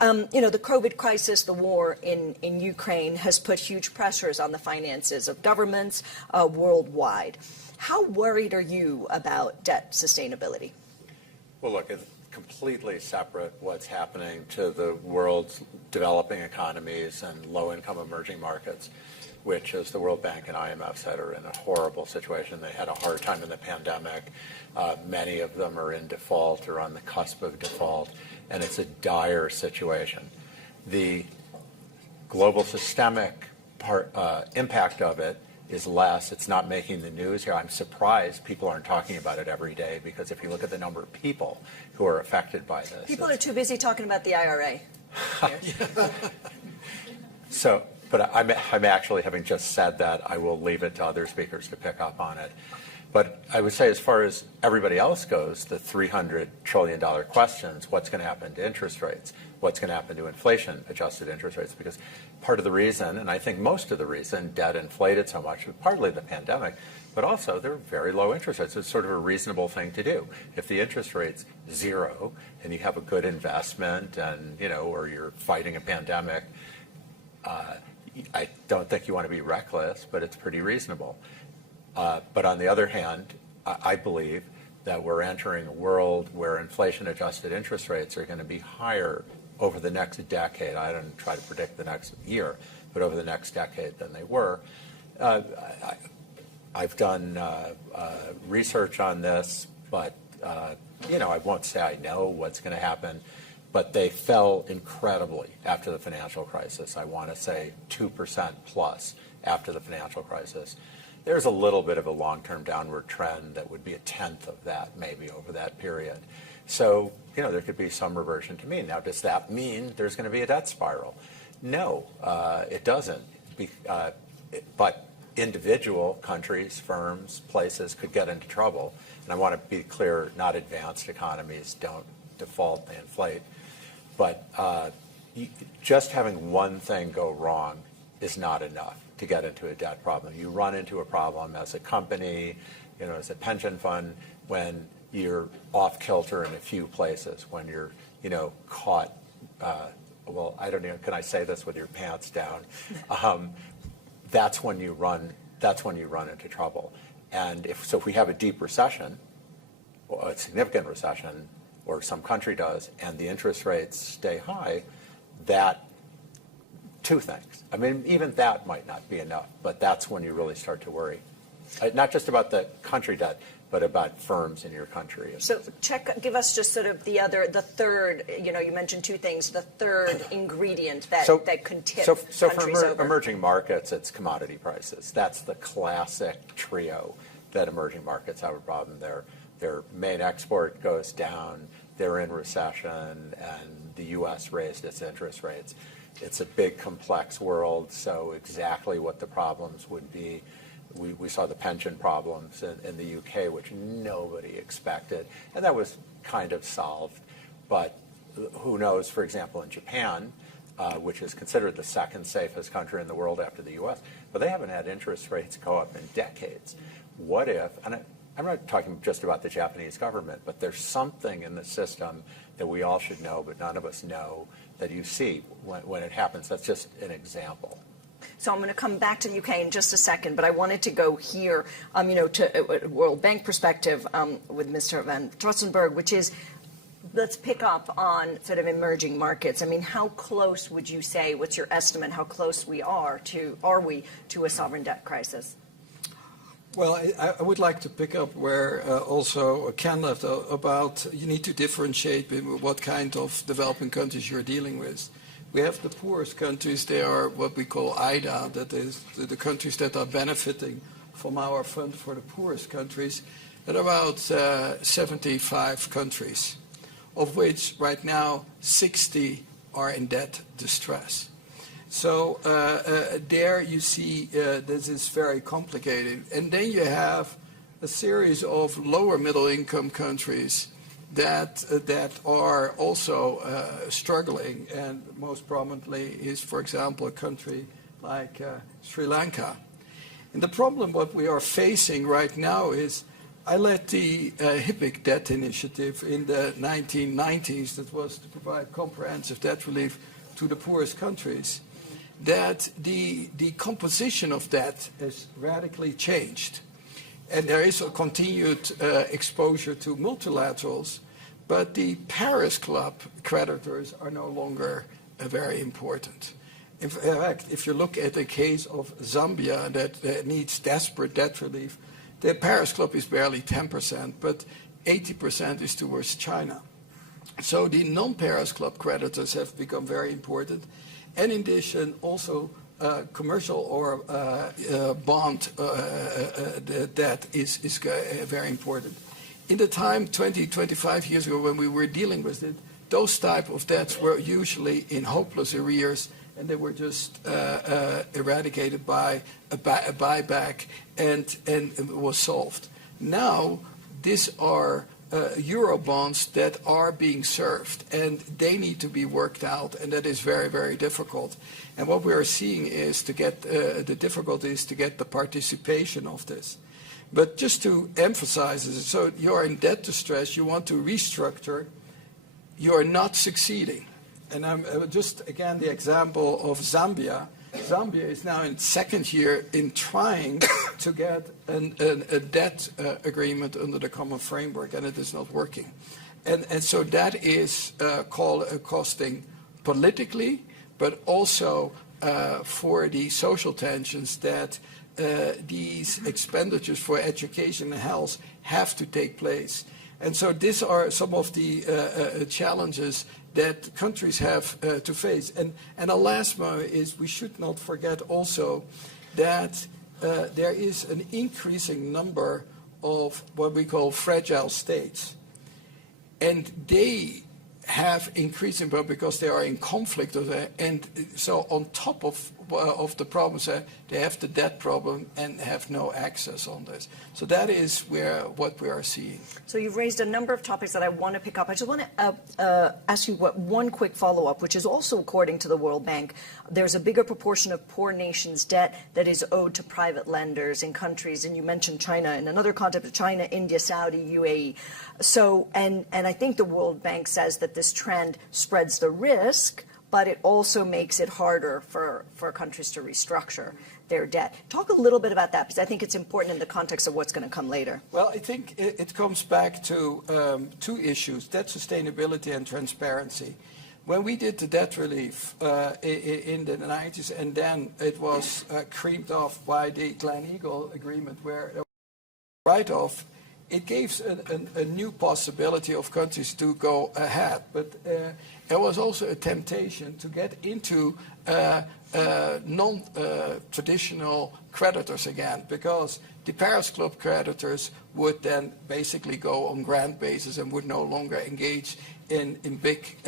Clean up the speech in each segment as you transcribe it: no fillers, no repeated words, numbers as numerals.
The COVID crisis, the war in Ukraine has put huge pressures on the finances of governments worldwide. How worried are you about debt sustainability? Well, look, it's completely separate what's happening to the world's developing economies and low-income emerging markets, which, as the World Bank and IMF said, are in a horrible situation. They had a hard time in the pandemic. Many of them are in default or on the cusp of default, and it's a dire situation. The global systemic impact of it is less. It's not making the news here. I'm surprised people aren't talking about it every day, because if you look at the number of people who are affected by this. People are too busy talking about the IRA. But I'm actually, having just said that, I will leave it to other speakers to pick up on it. But I would say, as far as everybody else goes, the $300 trillion questions, what's going to happen to interest rates? What's going to happen to inflation-adjusted interest rates? Because part of the reason, and I think most of the reason, debt inflated so much was partly the pandemic, but also there are very low interest rates. It's sort of a reasonable thing to do. If the interest rate's zero and you have a good investment and, or you're fighting a pandemic, I don't think you want to be reckless, but it's pretty reasonable. But on the other hand, I believe that we're entering a world where inflation-adjusted interest rates are going to be higher over the next decade. I don't try to predict the next year, but over the next decade than they were. I've done research on this, but I won't say I know what's going to happen. But they fell incredibly after the financial crisis. I want to say 2% plus after the financial crisis. There's a little bit of a long-term downward trend that would be a tenth of that maybe over that period. So, there could be some reversion to mean. Now, does that mean there's going to be a debt spiral? No, it doesn't. But individual countries, firms, places could get into trouble. And I want to be clear, not advanced economies don't default, they inflate. But just having one thing go wrong is not enough to get into a debt problem. You run into a problem as a company, as a pension fund, when you're off kilter in a few places, when you're, caught, well, I don't know, can I say this, with your pants down? That's when you run into trouble. And if we have a deep recession, or a significant recession, or some country does, and the interest rates stay high, two things. I mean, even that might not be enough, but that's when you really start to worry. Not just about the country debt, but about firms in your country. So give us just sort of the third, you mentioned two things, the third ingredient that could tip countries over. For emerging markets, it's commodity prices. That's the classic trio that emerging markets have a problem. Their main export goes down, they're in recession, and the U.S. raised its interest rates. It's a big, complex world, so exactly what the problems would be. We saw the pension problems in the UK, which nobody expected, and that was kind of solved. But who knows, for example, in Japan, which is considered the second safest country in the world after the U.S., but they haven't had interest rates go up in decades. What if, and I'm not talking just about the Japanese government, but there's something in the system that we all should know, but none of us know, that you see when it happens. That's just an example. So I'm going to come back to the UK in just a second, but I wanted to go here, to a World Bank perspective with Mr. Van Trotsenberg, which is, let's pick up on sort of emerging markets. I mean, how close would you say, what's your estimate, how close we are we to a sovereign debt crisis? Well, I would like to pick up where also Ken left about you need to differentiate what kind of developing countries you're dealing with. We have the poorest countries. They are what we call IDA, that is the countries that are benefiting from our fund for the poorest countries, at about 75 countries, of which right now 60 are in debt distress. So there you see this is very complicated. And then you have a series of lower middle income countries that are also struggling, and most prominently is, for example, a country like Sri Lanka. And the problem what we are facing right now is I led the HIPIC debt initiative in the 1990s that was to provide comprehensive debt relief to the poorest countries, that the composition of debt has radically changed. And there is a continued exposure to multilaterals, but the Paris Club creditors are no longer very important. In fact, if you look at the case of Zambia that needs desperate debt relief, the Paris Club is barely 10%, but 80% is towards China. So the non-Paris Club creditors have become very important. And in addition, also commercial or bond debt is very important. In the time 20, 25 years ago when we were dealing with it, those type of debts were usually in hopeless arrears, and they were just eradicated by a buyback and it was solved. Now, these are Euro bonds that are being served, and they need to be worked out, and that is very, very difficult. And what we are seeing is to get the difficulty is to get the participation of this. But just to emphasize this, so you're in debt distress, you want to restructure, you're not succeeding. And I'm just, again, the example of Zambia. Zambia is now in its second year in trying to get a debt agreement under the common framework, and it is not working. And so that is costing politically, but also for the social tensions that these expenditures for education and health have to take place. And so these are some of the challenges that countries have to face. And the last one is we should not forget also that there is an increasing number of what we call fragile states. And they have increasing problem because they are in conflict with it. And so on top of the problems, they have the debt problem and have no access on this. So that is what we are seeing. So you've raised a number of topics that I want to pick up. I just want to ask you one quick follow-up, which is also according to the World Bank, there's a bigger proportion of poor nations' debt that is owed to private lenders in countries, and you mentioned China in another context, China, India, Saudi, UAE. So, and I think the World Bank says that this trend spreads the risk, but it also makes it harder for countries to restructure their debt. Talk a little bit about that, because I think it's important in the context of what's going to come later. Well, I think it comes back to two issues, debt sustainability and transparency. When we did the debt relief in the 90s, and then it was creamed off by the Gleneagle agreement where write-off, it gives a new possibility of countries to go ahead. But there was also a temptation to get into non-traditional creditors again, because the Paris Club creditors would then basically go on grant basis and would no longer engage in big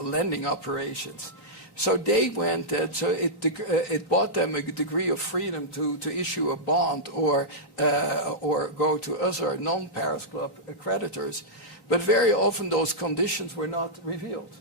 lending operations. So they went, so it bought them a degree of freedom to issue a bond or go to other non-Paris Club creditors. But very often those conditions were not revealed.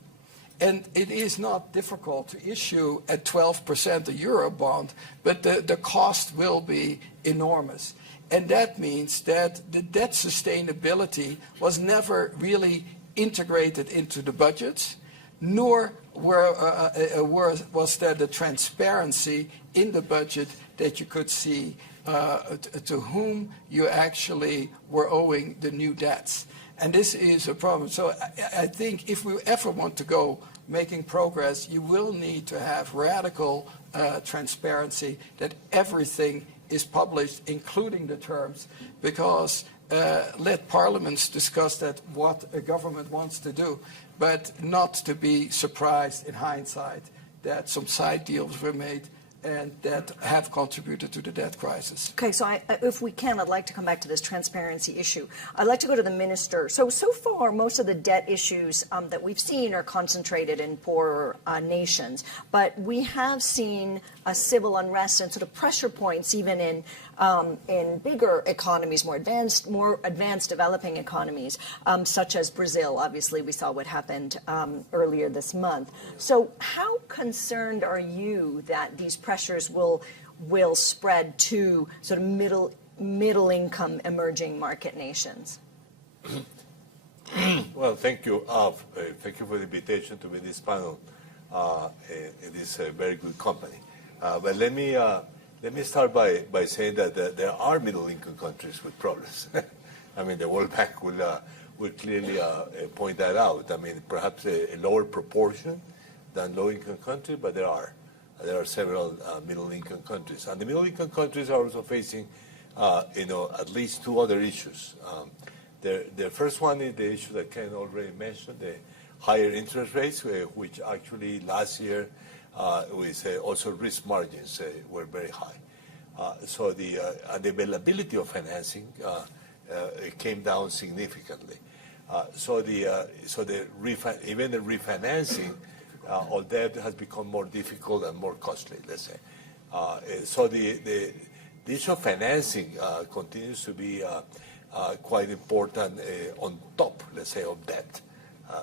And it is not difficult to issue at 12% a Euro bond, but the cost will be enormous. And that means that the debt sustainability was never really integrated into the budgets, nor was there the transparency in the budget that you could see to whom you actually were owing the new debts. And this is a problem. So I think if we ever want to go making progress, you will need to have radical transparency, that everything is published, including the terms, because let parliaments discuss that what a government wants to do, but not to be surprised in hindsight that some side deals were made and that have contributed to the debt crisis. Okay, so if we can, I'd like to come back to this transparency issue. I'd like to go to the minister. So far, most of the debt issues that we've seen are concentrated in poorer nations, but we have seen a civil unrest and sort of pressure points even in bigger economies, more advanced developing economies, such as Brazil. Obviously, we saw what happened earlier this month. So how concerned are you that these pressures will spread to sort of middle-income emerging market nations? Well, thank you. Thank you for the invitation to be in this panel. It is a very good company. But let me start by saying that there are middle-income countries with problems. I mean, the World Bank will clearly point that out. I mean, perhaps a lower proportion than low-income countries, but there are several middle-income countries, and the middle-income countries are also facing, at least two other issues. The first one is the issue that Ken already mentioned, the higher interest rates, which actually last year with also risk margins were very high. So the availability of financing it came down significantly. So even the refinancing of debt has become more difficult and more costly, let's say. So the issue of financing continues to be quite important on top, let's say, of debt.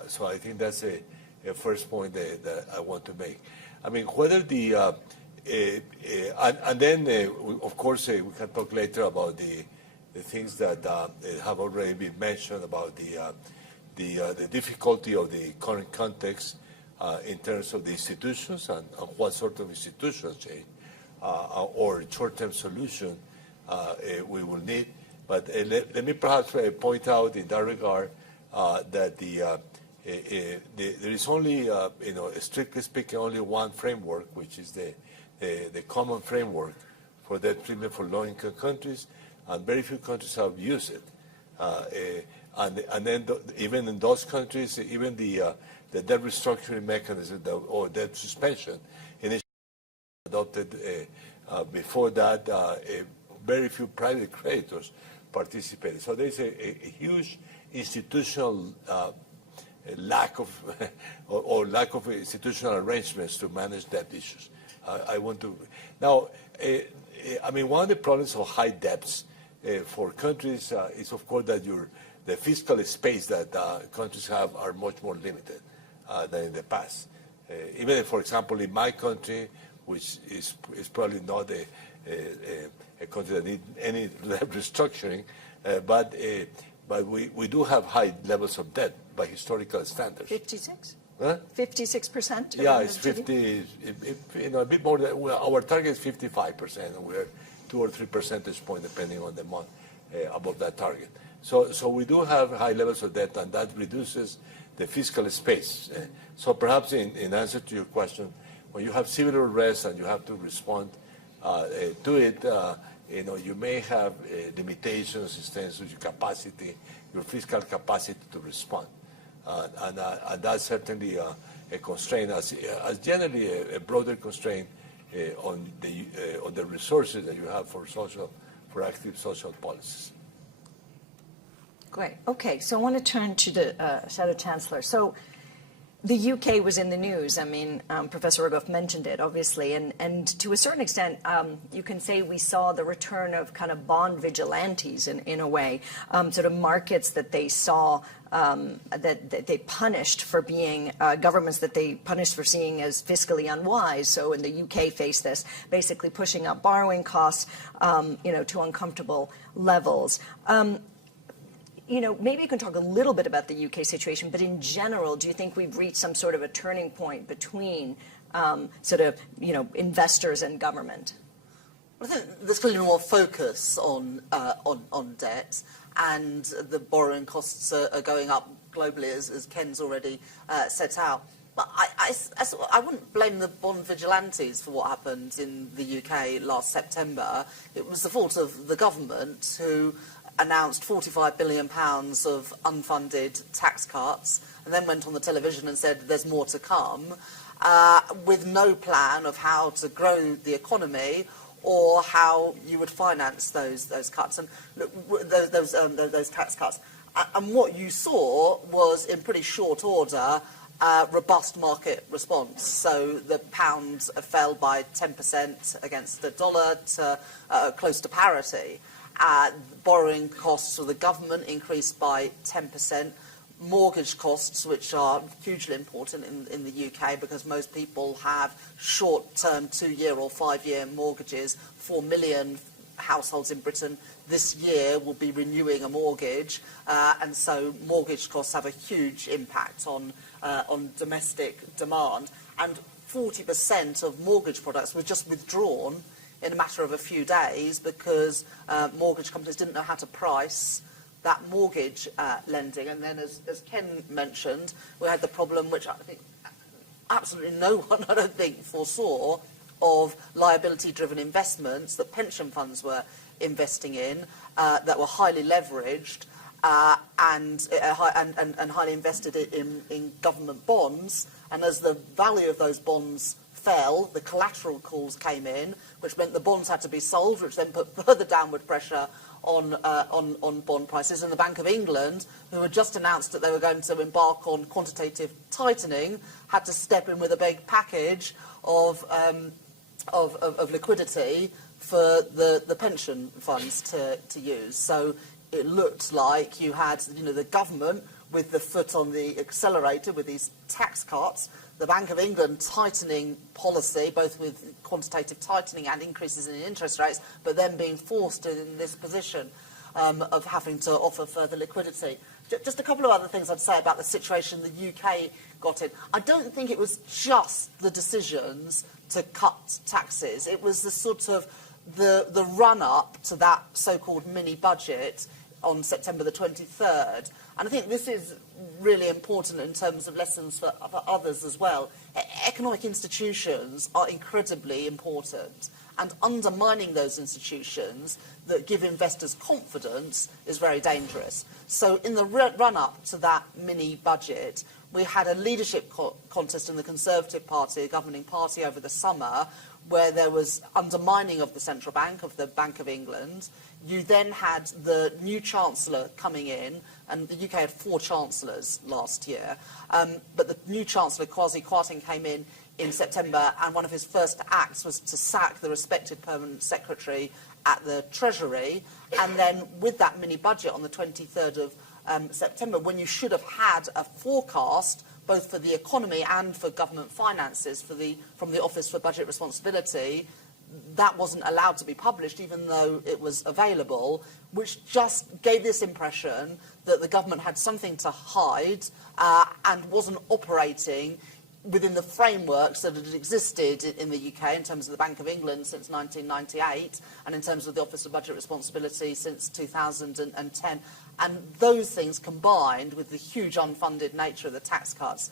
So I think that's a first point that I want to make. I mean, whether and then of course we can talk later about the things that have already been mentioned about the difficulty of the current context in terms of the institutions and what sort of institutions change or short-term solution we will need. But let me perhaps point out in that regard that there is only, strictly speaking, only one framework, which is the common framework for debt treatment for low-income countries, and very few countries have used it. And then even in those countries, even the debt restructuring mechanism or debt suspension initially adopted before that, very few private creditors participated. So there's a huge institutional lack of or lack of institutional arrangements to manage debt issues. I want to now. I mean, one of the problems of high debts for countries is, of course, that the fiscal space that countries have are much more limited than in the past. Even, for example, in my country, which is probably not a country that needs any restructuring, but we do have high levels of debt by historical standards. 56? Huh? 56%? Yeah, it's 50, a bit more than, our target is 55%, and we're 2 or 3 percentage points, depending on the month, above that target. So we do have high levels of debt, and that reduces the fiscal space. So perhaps in answer to your question, when you have civil unrest and you have to respond to it, you may have limitations in terms of your capacity, your fiscal capacity to respond. And that's certainly a constraint, as generally a broader constraint on the resources that you have for active social policies. Great. Okay, so I want to turn to the Shadow Chancellor. So the UK was in the news. I mean, Professor Rogoff mentioned it, obviously, and to a certain extent, you can say we saw the return of kind of bond vigilantes in a way, sort of markets that they saw that they punished for being governments that they punished for seeing as fiscally unwise. So in the UK faced this, basically pushing up borrowing costs, to uncomfortable levels. Maybe you can talk a little bit about the UK situation, but in general, do you think we've reached some sort of a turning point between investors and government? I think there's clearly more focus on debt, and the borrowing costs are going up globally, as Ken's already set out. But I wouldn't blame the bond vigilantes for what happened in the UK last September. It was the fault of the government, who announced £45 billion of unfunded tax cuts, and then went on the television and said there's more to come, with no plan of how to grow the economy or how you would finance those cuts and those tax cuts. And what you saw was, in pretty short order, robust market response. So the pound fell by 10% against the dollar to close to parity. Borrowing costs for the government increased by 10%. Mortgage costs, which are hugely important in the UK because most people have short-term 2-year or 5-year mortgages, 4 million households in Britain this year will be renewing a mortgage, and so mortgage costs have a huge impact on domestic demand. And 40% of mortgage products were just withdrawn in a matter of a few days because mortgage companies didn't know how to price that mortgage lending. And then, as Ken mentioned, we had the problem, which I think absolutely no one, I don't think, foresaw, of liability-driven investments that pension funds were investing in that were highly leveraged and highly invested in government bonds. And as the value of those bonds fell, the collateral calls came in, which meant the bonds had to be sold, which then put further downward pressure on bond prices. And the Bank of England, who had just announced that they were going to embark on quantitative tightening, had to step in with a big package of liquidity for the pension funds to use. So it looked like you had, the government with the foot on the accelerator with these tax cuts, the Bank of England tightening policy, both with quantitative tightening and increases in interest rates, but then being forced in this position of having to offer further liquidity. Just a couple of other things I'd say about the situation the UK got in. I don't think it was just the decisions to cut taxes. It was the sort of the run-up to that so-called mini-budget on September the 23rd. And I think this is really important in terms of lessons for others as well. Economic institutions are incredibly important, and undermining those institutions that give investors confidence is very dangerous. So in the run-up to that mini-budget, we had a leadership contest in the Conservative Party, a governing party, over the summer, where there was undermining of the central bank, of the Bank of England. You then had the new chancellor coming in, and the UK had 4 chancellors last year, but the new chancellor, Kwasi Kwarteng, came in September, and one of his first acts was to sack the respected permanent secretary at the Treasury. And then with that mini-budget on the 23rd of September, when you should have had a forecast both for the economy and for government finances from the Office for Budget Responsibility, that wasn't allowed to be published, even though it was available, which just gave this impression that the government had something to hide and wasn't operating within the frameworks that had existed in the UK in terms of the Bank of England since 1998 and in terms of the Office of Budget Responsibility since 2010. And those things, combined with the huge unfunded nature of the tax cuts,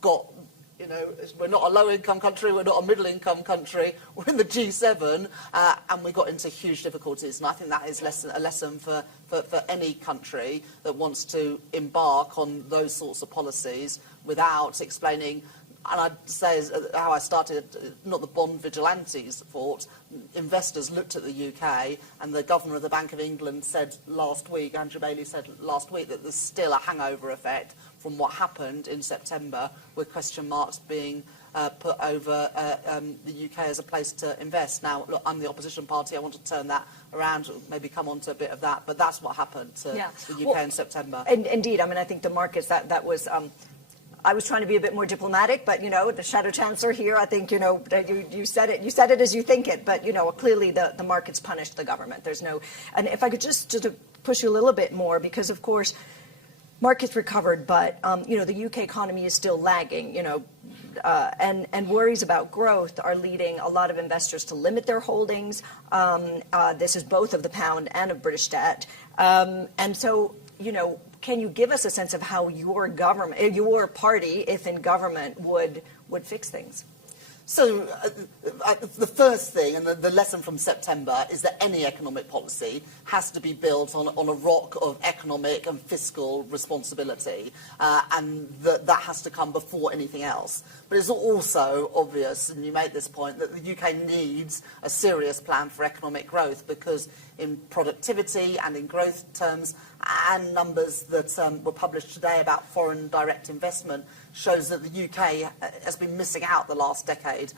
got, we're not a low-income country, we're not a middle-income country, we're in the G7, and we got into huge difficulties. And I think that is a lesson for any country that wants to embark on those sorts of policies without explaining. And I'd say, as how I started, not the bond vigilantes' fault. Investors looked at the UK, and the Governor of the Bank of England said last week, Andrew Bailey said last week, that there's still a hangover effect from what happened in September, with question marks being put over the UK as a place to invest. Now, look, I'm the opposition party. I want to turn that around, maybe come on to a bit of that, but that's what happened to the UK in September. Indeed. I mean, I think the markets, that was... I was trying to be a bit more diplomatic, but, the shadow chancellor here, I think, you said it as you think it, but, clearly the markets punished the government. There's no, and if I could just to push you a little bit more, because of course, markets recovered, but, the UK economy is still lagging, and worries about growth are leading a lot of investors to limit their holdings. This is both of the pound and of British debt. And so, can you give us a sense of how your government, your party, if in government, would fix things? So the first thing, and the lesson from September, is that any economic policy has to be built on a rock of economic and fiscal responsibility, and that has to come before anything else. But it's also obvious, and you make this point, that the UK needs a serious plan for economic growth, because in productivity and in growth terms, and numbers that were published today about foreign direct investment shows that the UK has been missing out the last decade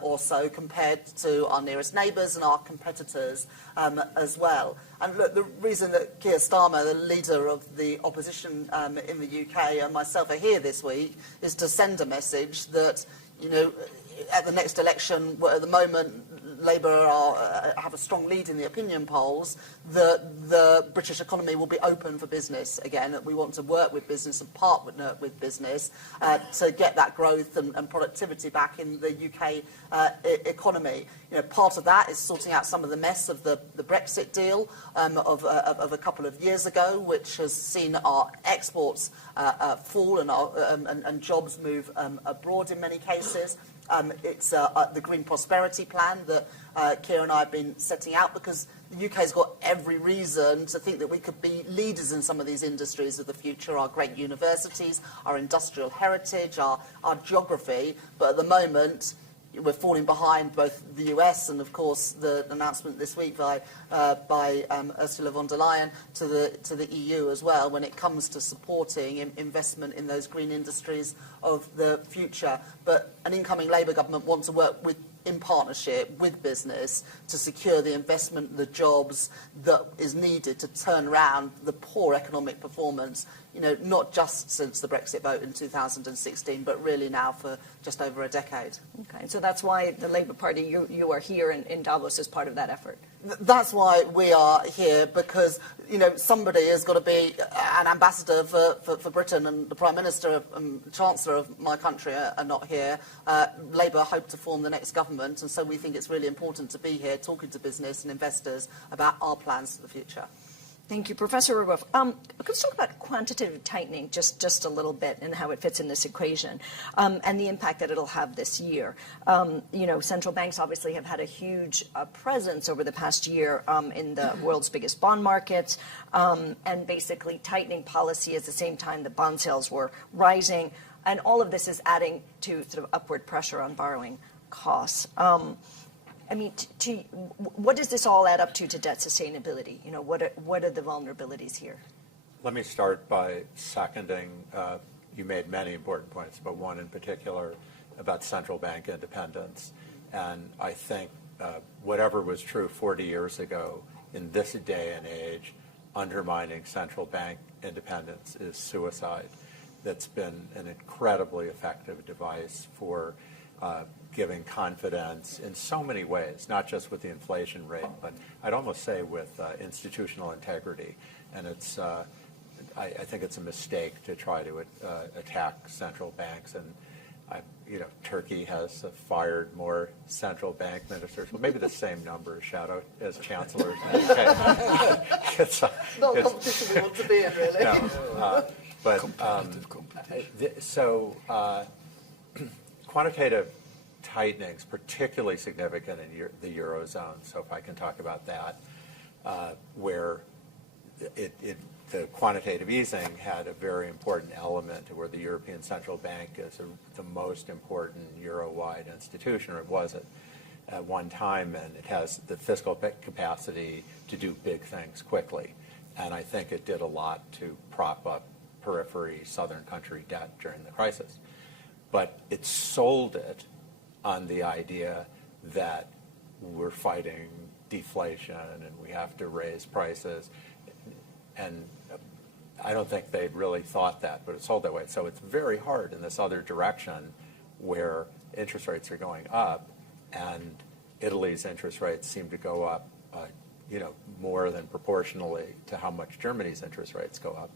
or so compared to our nearest neighbours and our competitors as well. And look, the reason that Keir Starmer, the leader of the opposition in the UK, and myself are here this week is to send a message that, at the next election, at the moment, Labour have a strong lead in the opinion polls, that the British economy will be open for business again. That we want to work with business and partner with business to get that growth and productivity back in the UK economy. Part of that is sorting out some of the mess of the Brexit deal of a couple of years ago, which has seen our exports fall and jobs move abroad in many cases. It's the Green Prosperity Plan that Keir and I have been setting out, because the UK's got every reason to think that we could be leaders in some of these industries of the future, our great universities, our industrial heritage, our geography. But at the moment, we're falling behind both the US and, of course, the announcement this week by Ursula von der Leyen to the EU as well, when it comes to supporting investment in those green industries of the future. But an incoming Labour government wants to work in partnership with business to secure the investment, the jobs that is needed to turn around the poor economic performance, not just since the Brexit vote in 2016, but really now for just over a decade. Okay, so that's why the Labour Party, you are here in Davos as part of that effort. That's why we are here, because somebody has got to be an ambassador for Britain, and the Prime Minister and Chancellor of my country are not here. Labour hope to form the next government, and so we think it's really important to be here talking to business and investors about our plans for the future. Thank you, Professor Reeves. Let's talk about quantitative tightening just a little bit and how it fits in this equation, and the impact that it'll have this year. Central banks obviously have had a huge presence over the past year in the world's biggest bond markets, and basically tightening policy at the same time the bond sales were rising, and all of this is adding to sort of upward pressure on borrowing costs. What does this all add up to debt sustainability? What are the vulnerabilities here? Let me start by seconding, you made many important points, but one in particular about central bank independence. And I think whatever was true 40 years ago, in this day and age, undermining central bank independence is suicide. That's been an incredibly effective device for giving confidence in so many ways, not just with the inflation rate, but I'd almost say with institutional integrity. And it's, I think it's a mistake to try to attack central banks. And Turkey has fired more central bank ministers. Well, maybe the same number as chancellors. It's Not a competition we want to be in, really. No, but quantitative tightening is particularly significant in the Eurozone. So if I can talk about that, where the quantitative easing had a very important element where the European Central Bank is the most important Euro-wide institution, or it was at one time, and it has the fiscal capacity to do big things quickly. And I think it did a lot to prop up periphery southern country debt during the crisis. But it sold it on the idea that we're fighting deflation and we have to raise prices. And I don't think they'd really thought that, but it sold that way. So it's very hard in this other direction where interest rates are going up, and Italy's interest rates seem to go up more than proportionally to how much Germany's interest rates go up.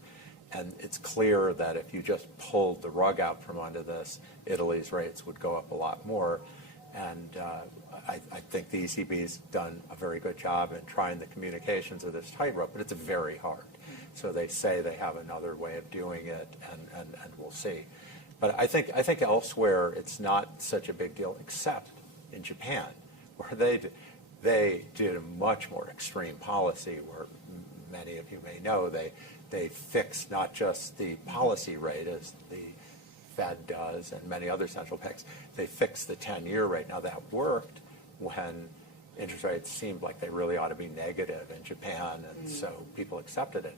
And it's clear that if you just pulled the rug out from under this, Italy's rates would go up a lot more. And I think the ECB's done a very good job in trying the communications of this tightrope, but it's very hard. So they say they have another way of doing it, and we'll see. But I think elsewhere it's not such a big deal, except in Japan, where they did a much more extreme policy, where many of you may know they fixed not just the policy rate, as the Fed does and many other central banks. They fixed the 10-year rate. Now, that worked when interest rates seemed like they really ought to be negative in Japan, and so people accepted it.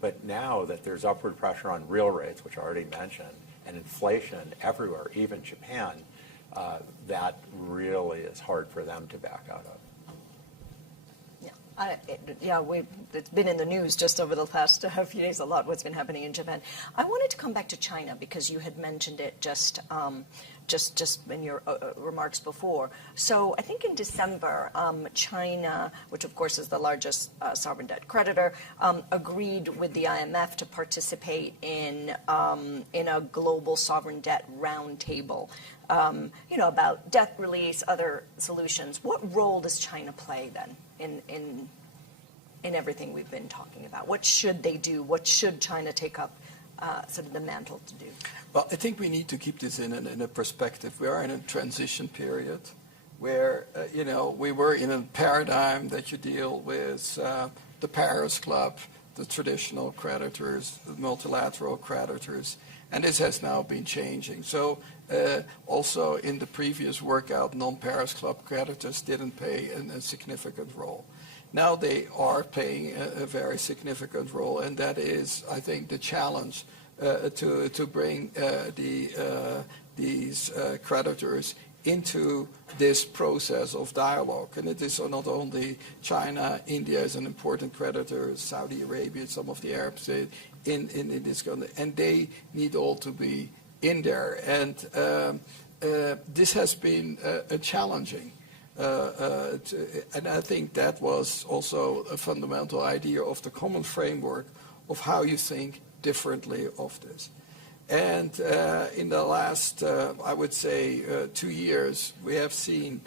But now that there's upward pressure on real rates, which I already mentioned, and inflation everywhere, even Japan, that really is hard for them to back out of. Yeah. It's been in the news just over the past few days, a lot what's been happening in Japan. I wanted to come back to China because you had mentioned it just in your remarks before. So I think in December, China, which of course is the largest sovereign debt creditor, agreed with the IMF to participate in a global sovereign debt roundtable. About debt release, other solutions. What role does China play then in everything we've been talking about? What should they do? What should China take up sort of the mantle to do? Well, I think we need to keep this in a perspective. We are in a transition period where, we were in a paradigm that you deal with the Paris Club, the traditional creditors, the multilateral creditors, and this has now been changing. So also in the previous workout, non-Paris Club creditors didn't play a significant role. Now they are playing a very significant role, and that is, I think, the challenge to bring these creditors into this process of dialogue. And it is not only China. India is an important creditor, Saudi Arabia, some of the Arab states in this country, and they need all to be in there. And this has been challenging. And I think that was also a fundamental idea of the common framework of how you think differently of this. And in the last, I would say, 2 years, we have seen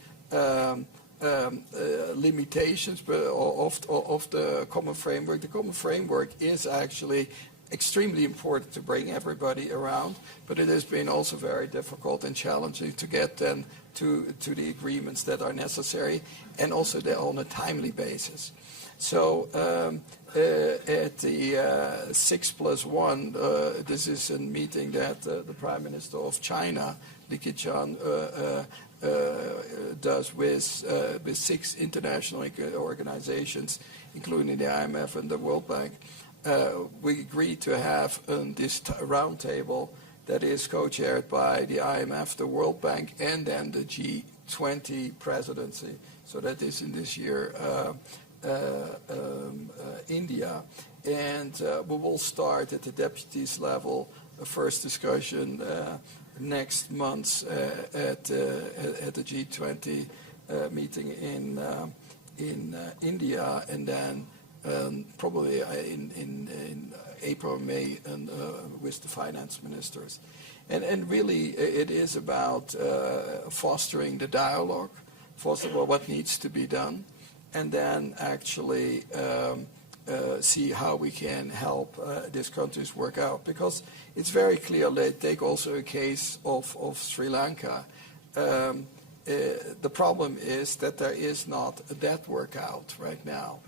limitations of the common framework. The common framework is actually extremely important to bring everybody around, but it has been also very difficult and challenging to get them to the agreements that are necessary, and also they're on a timely basis. So at the 6+1, this is a meeting that the Prime Minister of China, Li Keqiang, does with 6 international organizations, including the IMF and the World Bank. We agreed to have this roundtable that is co-chaired by the IMF, the World Bank, and then the G20 presidency. So that is in this year India. And we will start at the deputies level, a first discussion next month at the G20 meeting in India, and then probably in April or May with the finance ministers. And really it is about fostering the dialogue, first of all, what needs to be done, and then actually see how we can help these countries work out. Because it's very clear, take also a case of Sri Lanka. The problem is that there is not a debt workout right now.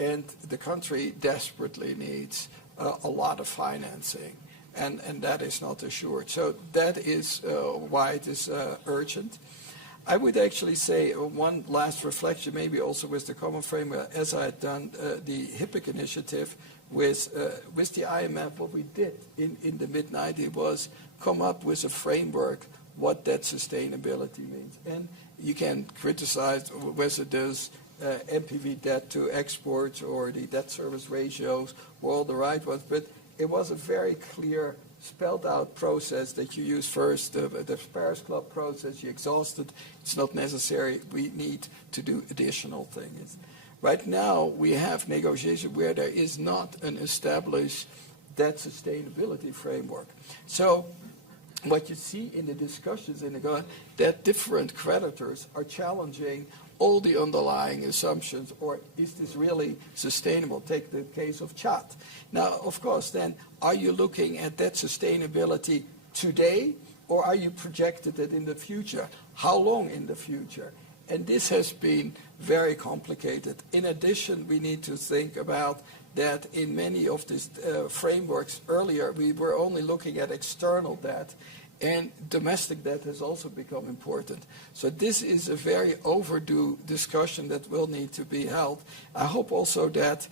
And the country desperately needs a lot of financing, and that is not assured. So that is why it is urgent. I would actually say one last reflection, maybe also with the common framework, as I had done the HIPC initiative with the IMF, what we did in the mid-90s was come up with a framework what that sustainability means. And you can criticize whether there's NPV debt to exports or the debt service ratios were all the right ones, but it was a very clear spelled out process that you use first, the Paris Club process, you exhausted, it's not necessary, we need to do additional things. Right now we have negotiations where there is not an established debt sustainability framework. So what you see in the discussions that different creditors are challenging all the underlying assumptions, or is this really sustainable? Take the case of Chad. Now, of course, then, are you looking at that sustainability today, or are you projected it in the future? How long in the future? And this has been very complicated. In addition, we need to think about that in many of these frameworks earlier, we were only looking at external debt, and domestic debt has also become important. So this is a very overdue discussion that will need to be held. I hope also that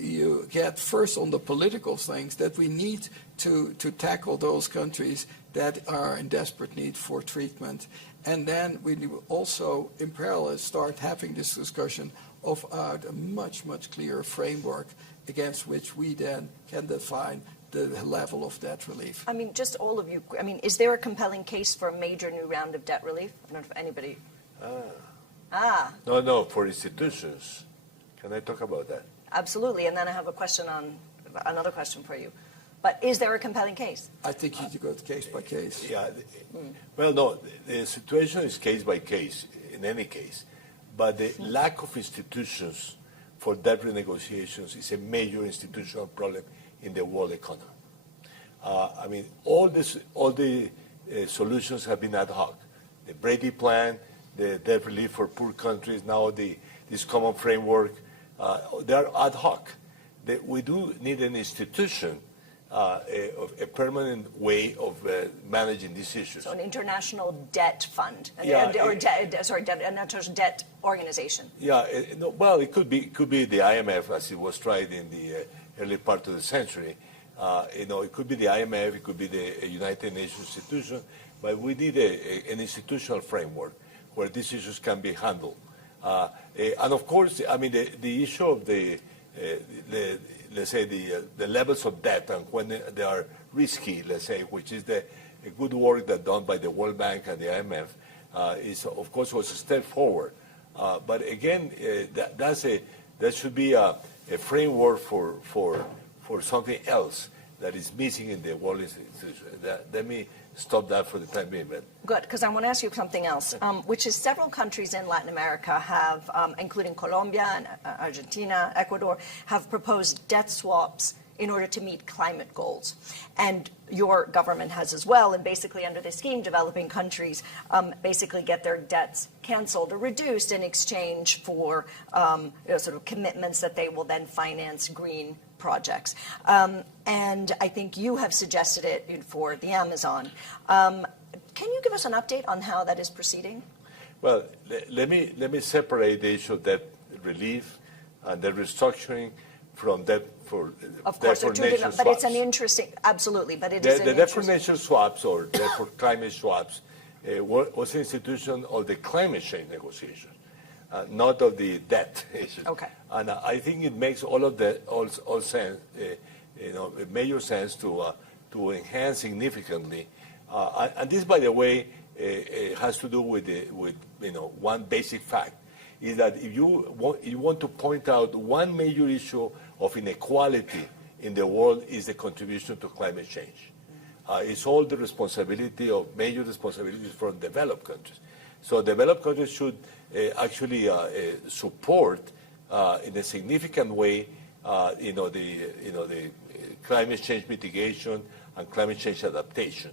you get first on the political things, that we need to tackle those countries that are in desperate need for treatment. And then we also, in parallel, start having this discussion out a much, much clearer framework against which we then can define the level of debt relief. I mean, just all of you, I mean, is there a compelling case for a major new round of debt relief? I don't know if anybody. No, for institutions. Can I talk about that? Absolutely. And then I have another question for you. But is there a compelling case? I think you need to go case by case. Yeah. Well, no, the situation is case by case in any case, but the lack of institutions for debt renegotiations is a major institutional problem in the world economy. I mean, all the solutions have been ad hoc. The Brady Plan, the debt relief for poor countries, now this common framework, they are ad hoc. We do need an institution, a permanent way of managing these issues. So an international debt fund, Yeah, an international debt organization. Yeah, well, it could be the IMF as it was tried in the early part of the century. It could be the IMF, it could be the United Nations institution, but we need an institutional framework where these issues can be handled. And of course, I mean, the issue of let's say the levels of debt and when they are risky, let's say, which is the good work that done by the World Bank and the IMF, is of course was a step forward. But again, that should be a framework for something else that is missing in the world institution. Let me stop that for the time being. But Good, because I want to ask you something else, which is several countries in Latin America have, including Colombia and Argentina, Ecuador, have proposed debt swaps in order to meet climate goals. And your government has as well, and basically under this scheme, developing countries basically get their debts canceled or reduced in exchange for sort of commitments that they will then finance green projects. And I think you have suggested it for the Amazon. Can you give us an update on how that is proceeding? well, let me separate the issue of debt relief and debt restructuring from debt for Of course, debt for they're two nature different, but it's an swaps. interesting, absolutely, but it is The an debt for interesting. nature swaps or debt for climate swaps was an institution of the climate change negotiation, not of the debt issue. Okay. And I think it makes all sense. It major sense to enhance significantly. And this, by the way, has to do with one basic fact is that if you want to point out one major issue of inequality in the world is the contribution to climate change. It's all the responsibility of major responsibilities from developed countries. So developed countries should actually support in a significant way, the climate change mitigation and climate change adaptation,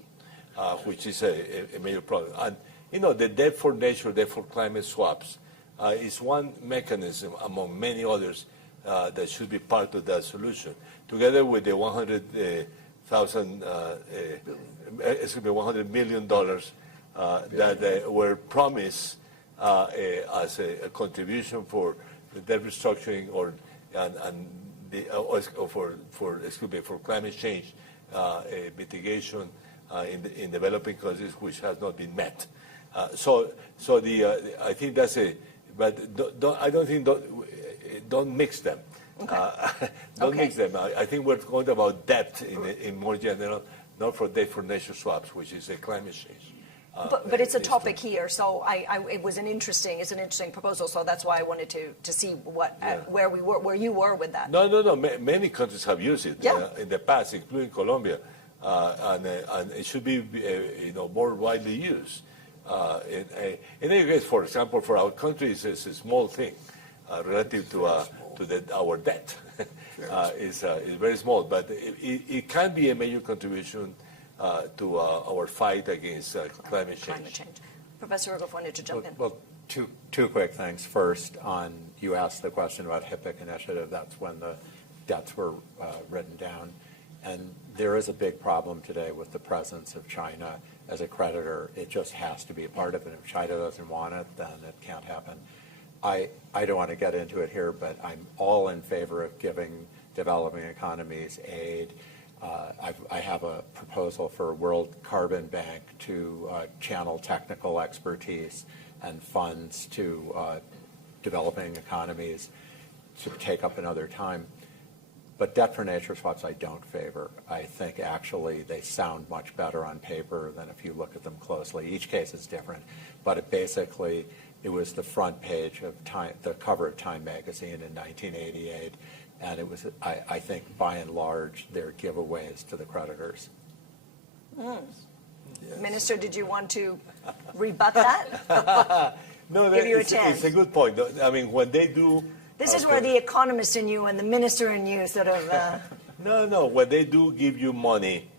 which is a major problem. And the debt for nature, debt for climate swaps is one mechanism among many others that should be part of that solution, together with the $100 million that were promised as a contribution for the debt restructuring for climate change mitigation in developing countries, which has not been met. I think that's don't mix them. Okay. Don't mix them. I think we're talking about debt in more general, not for debt for nature swaps, which is a climate change. But it's a topic here, so it's an interesting proposal. So that's why I wanted to see where you were with that. No. Many countries have used it in the past, including Colombia, and it should be more widely used. In any case, for example, for our country, it's a small thing relative to our debt. It's very small, but it can be a major contribution to our fight against climate change. Professor Rogoff wanted to jump in. Well, two quick things. First, you asked the question about HIPC initiative. That's when the debts were written down. And there is a big problem today with the presence of China as a creditor. It just has to be a part of it. If China doesn't want it, then it can't happen. I don't want to get into it here, but I'm all in favor of giving developing economies aid. I have a proposal for a World Carbon Bank to channel technical expertise and funds to developing economies to take up another time. But debt for nature swaps I don't favor. I think actually they sound much better on paper than if you look at them closely. Each case is different, but it was the front page of Time, the cover of Time magazine in 1988, and it was, I think, by and large, they're giveaways to the creditors. Yes. Minister, did you want to rebut that? No, Give you a it's chance. a good point. I mean, when they do... This is where the economist in you and the minister in you sort of... No. When they do give you money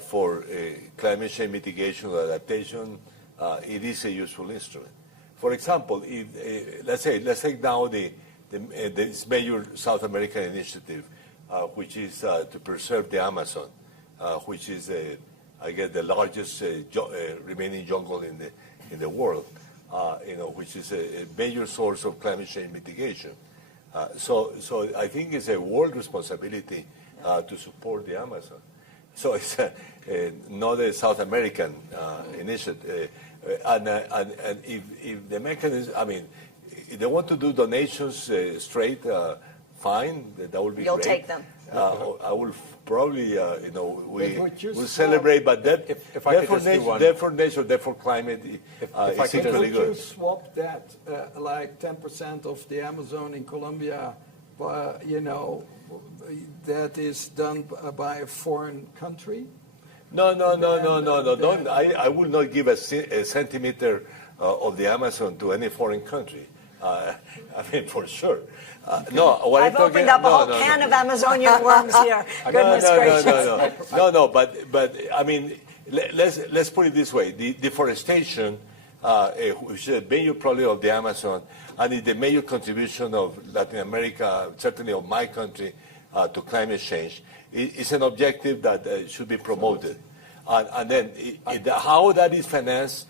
for climate change mitigation or adaptation, it is a useful instrument. For example, if, let's take now this major South American initiative, which is to preserve the Amazon, which is, I guess, the largest remaining jungle in the world, which is a major source of climate change mitigation. So I think it's a world responsibility to support the Amazon. So it's not a South American initiative. And if the mechanism, I mean, if they want to do donations straight, fine, that would be You'll great. take them. I will probably, we'll swap- celebrate, but that if I could just do one- debt for nature, debt for climate If I is could just- equally Would you good. swap that, like 10% of the Amazon in Colombia, that is done by a foreign country? No. Don't. I will not give a centimeter of the Amazon to any foreign country. I mean, for sure. No, what I've I'm opened talking, up a no, whole no, can no. of Amazonian worms here. Goodness gracious. No, but I mean, let's put it this way: the deforestation, which is a major problem of the Amazon, and is the major contribution of Latin America, certainly of my country, to climate change, is an objective that should be promoted. And then how that is financed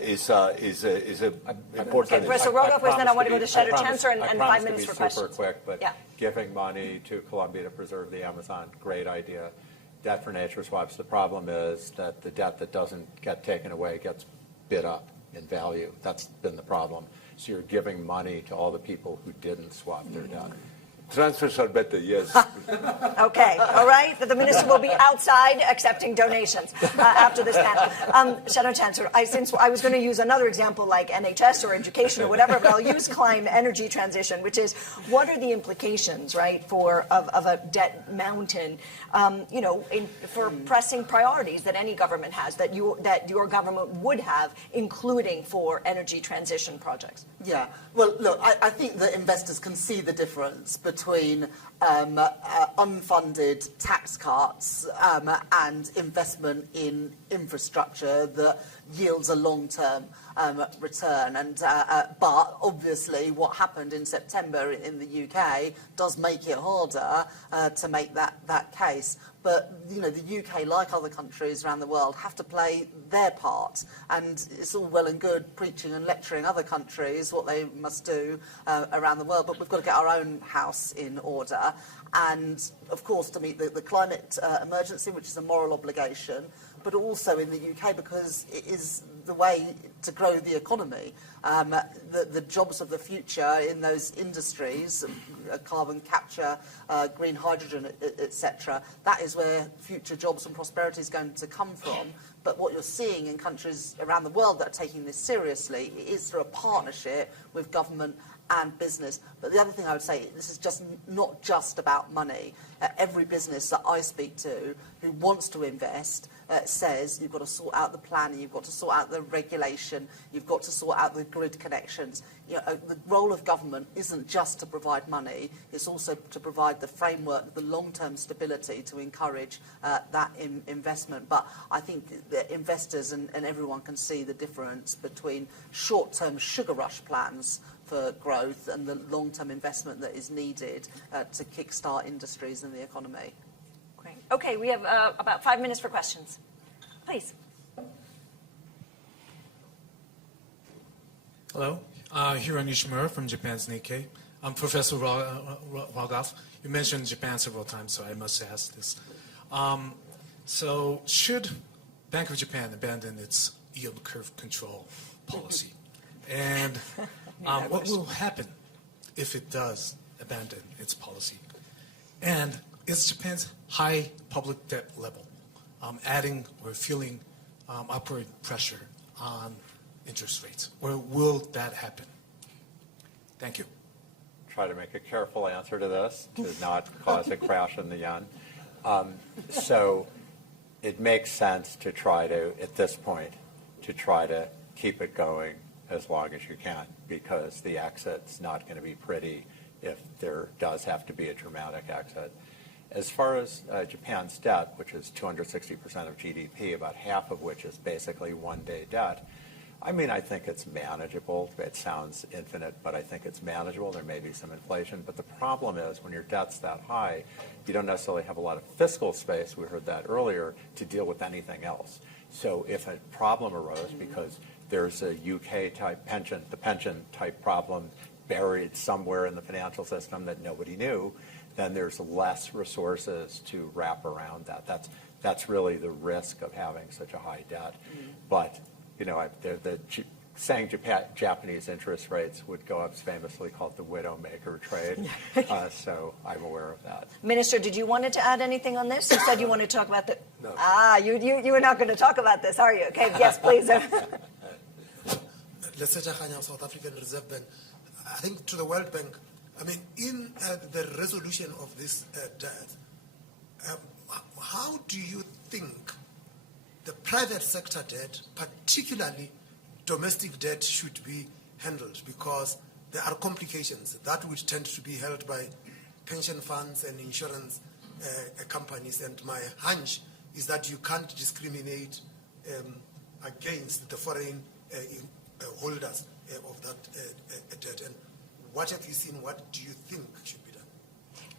is an important Okay, Professor Rogoff, then I want to go to Shadow promise- Chancellor and I 5 promise minutes to for be questions. super quick, but Yeah. giving money to Colombia to preserve the Amazon, great idea. Debt for nature swaps, the problem is that the debt that doesn't get taken away gets bid up in value. That's been the problem. So you're giving money to all the people who didn't swap their debt. Transfers are better, yes. Okay, all right. The minister will be outside accepting donations after this panel. Shadow Chancellor, since I was going to use another example like NHS or education or whatever, but I'll use climate energy transition, which is what are the implications, right, of a debt mountain, for pressing priorities that any government has, that your government would have, including for energy transition projects? Yeah. Well, look, I think that investors can see the difference between unfunded tax cuts and investment in infrastructure that yields a long-term return. But obviously what happened in September in the UK does make it harder to make that case. But, the UK, like other countries around the world, have to play their part. And it's all well and good preaching and lecturing other countries what they must do around the world, but we've got to get our own house in order. And, of course, to meet the climate emergency, which is a moral obligation, but also in the UK because it is the way to grow the economy. The jobs of the future in those industries, carbon capture, green hydrogen, etc., that is where future jobs and prosperity is going to come from. But what you're seeing in countries around the world that are taking this seriously is through a partnership with government and business. But the other thing I would say, this is just not just about money. Every business that I speak to who wants to invest says you've got to sort out the planning, you've got to sort out the regulation, you've got to sort out the grid connections. The role of government isn't just to provide money, it's also to provide the framework, the long-term stability to encourage that investment. But I think that investors and everyone can see the difference between short-term sugar rush plans for growth and the long-term investment that is needed to kickstart industries and the economy. Great. Okay, we have about 5 minutes for questions. Please. Hello, Hiro Nishimura from Japan's Nikkei. I'm Professor Rogoff. You mentioned Japan several times, so I must ask this. So should Bank of Japan abandon its yield curve control policy? And what will happen if it does abandon its policy? And is Japan's high public debt level adding or feeling upward pressure on interest rates? Or will that happen? Thank you. Try to make a careful answer to this to not cause a crash in the yen. So it makes sense to try to, at this point, to try to keep it going as long as you can, because the exit's not going to be pretty if there does have to be a dramatic exit. As far as Japan's debt, which is 260% of GDP, about half of which is basically one-day debt, I mean, I think it's manageable. It sounds infinite, but I think it's manageable. There may be some inflation, but the problem is when your debt's that high, you don't necessarily have a lot of fiscal space, we heard that earlier, to deal with anything else. So if a problem arose because there's a UK-type pension, the pension-type problem buried somewhere in the financial system that nobody knew, then there's less resources to wrap around that. That's really the risk of having such a high debt. But you know, saying Japanese interest rates would go up is famously called the widowmaker trade. So I'm aware of that. Minister, did you want to add anything on this? You said you wanted to talk about the... No. You were not going to talk about this, are you? Okay, yes, please. Let's say South African Reserve Bank. I think to the World Bank, I mean, in the resolution of this debt, how do you think the private sector debt, particularly domestic debt, should be handled? Because there are complications that would tend to be held by pension funds and insurance companies. And my hunch is that you can't discriminate against the foreign holders of that debt. And what have you seen? What do you think should be done?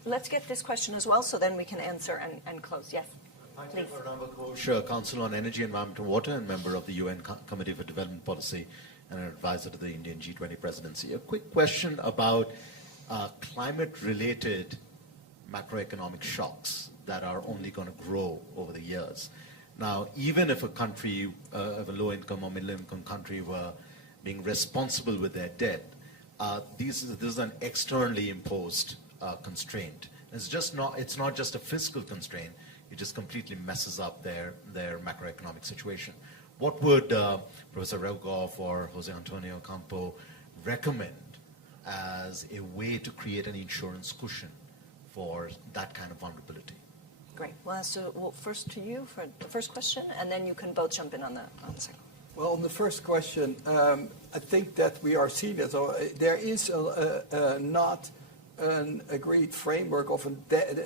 Let's get this question as well, so then we can answer and close. Yes. Thank you, Ghosh, Council on Energy, Environment and Water, and member of the UN Committee for Development Policy and an advisor to the Indian G20 presidency. A quick question about climate-related macroeconomic shocks that are only going to grow over the years. Now, even if a country, of a low-income or middle-income country, were being responsible with their debt, this is an externally imposed constraint. It's not just a fiscal constraint. It just completely messes up their macroeconomic situation. What would Professor Rogoff or Jose Antonio Campo recommend as a way to create an insurance cushion for that kind of vulnerability? Great. Well, first to you for the first question, and then you can both jump in on the second. Well, on the first question, I think that we are seeing as there is not an agreed framework of a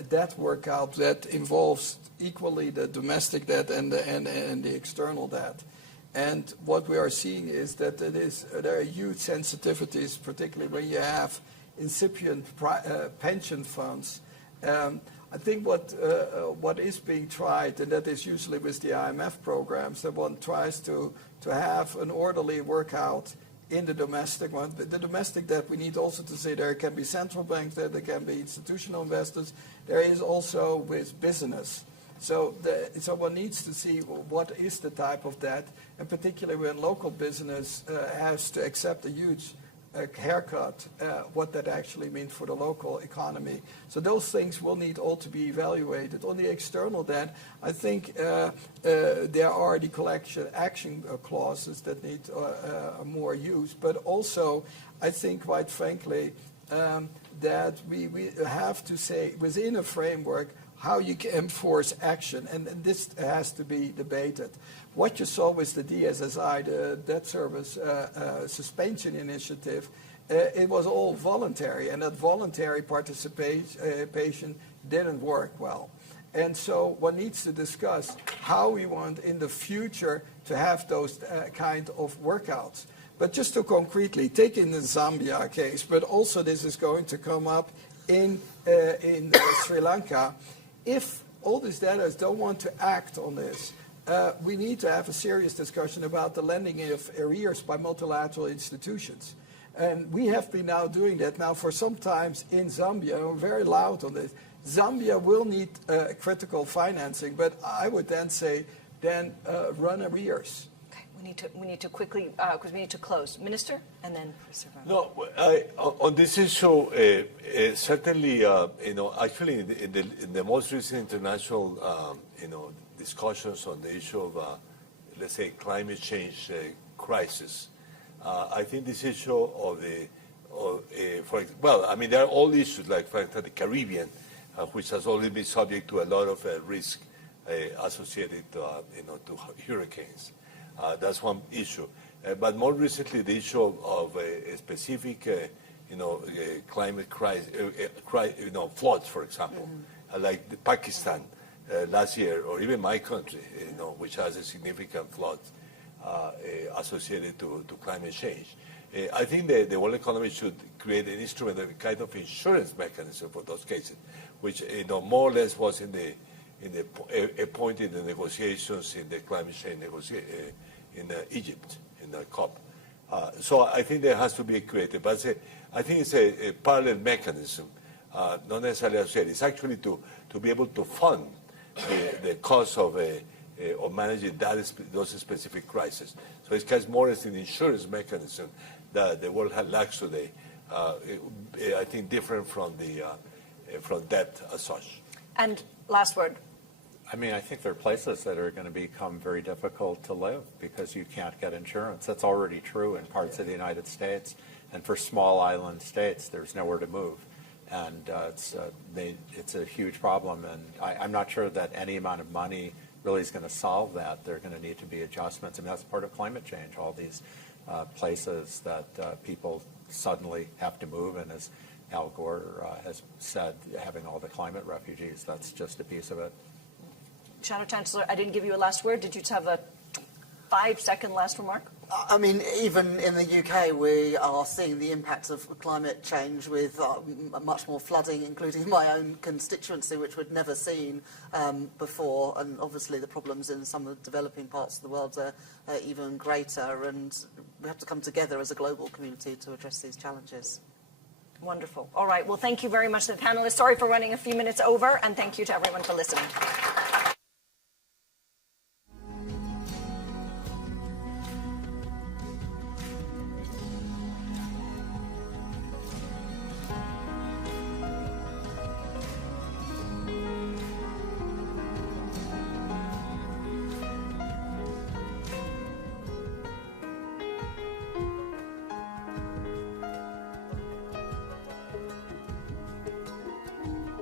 debt workout that involves equally the domestic debt and the external debt. And what we are seeing is that there are huge sensitivities, particularly when you have incipient pension funds. I think what is being tried, and that is usually with the IMF programs, that one tries to have an orderly workout in the domestic one. But the domestic debt, we need also to say there can be central banks there can be institutional investors. There is also with business. So one needs to see what is the type of debt, and particularly when local business has to accept a huge haircut, what that actually means for the local economy. So those things will need all to be evaluated. On the external debt, I think there are the collection action clauses that need more use, but also I think, quite frankly, that we have to say within a framework how you can enforce action, and this has to be debated. What you saw with the DSSI, the Debt Service Suspension Initiative, it was all voluntary, and that voluntary participation didn't work well. And so one needs to discuss how we want in the future to have those kind of workouts. But just to concretely take in the Zambia case, but also this is going to come up in Sri Lanka. If all these debtors don't want to act on this, we need to have a serious discussion about the lending of arrears by multilateral institutions. And we have been now doing that now for some time in Zambia. We're very loud on this. Zambia will need critical financing, but I would then say, run arrears. Okay, we We need to quickly, because we need to close. Minister, and then Professor Van. No, on this issue, certainly, actually in the most recent international, discussions on the issue of, let's say, climate change crisis, I think this issue of there are all issues like, for example, the Caribbean, which has already been subject to a lot of risk associated, to hurricanes. That's one issue. But more recently, the issue of a specific, climate crisis, floods, for example, like Pakistan last year, or even my country, which has a significant flood associated to climate change. I think the world economy should create an instrument, a kind of insurance mechanism for those cases, which more or less was a point in the negotiations in the climate change in Egypt, in the COP. So I think there has to be created, but I think it's a parallel mechanism, not necessarily associated. It's actually to be able to fund the cost of managing those specific crises. So it's kind of more as an insurance mechanism that the world lacks today. I think different from debt as such. And last word. I mean, I think there are places that are going to become very difficult to live because you can't get insurance. That's already true in parts of the United States. And for small island states, there's nowhere to move. And it's a huge problem. And I'm not sure that any amount of money really is going to solve that. There are going to need to be adjustments. I mean, that's part of climate change, all these places that people suddenly have to move. And as Al Gore has said, having all the climate refugees, that's just a piece of it. Shadow Chancellor, I didn't give you a last word. Did you have a 5-second last remark? I mean, even in the UK, we are seeing the impact of climate change with much more flooding, including my own constituency, which we'd never seen before. And obviously the problems in some of the developing parts of the world are even greater. And we have to come together as a global community to address these challenges. Wonderful. All right. Well, thank you very much to the panelists. Sorry for running a few minutes over, and thank you to everyone for listening.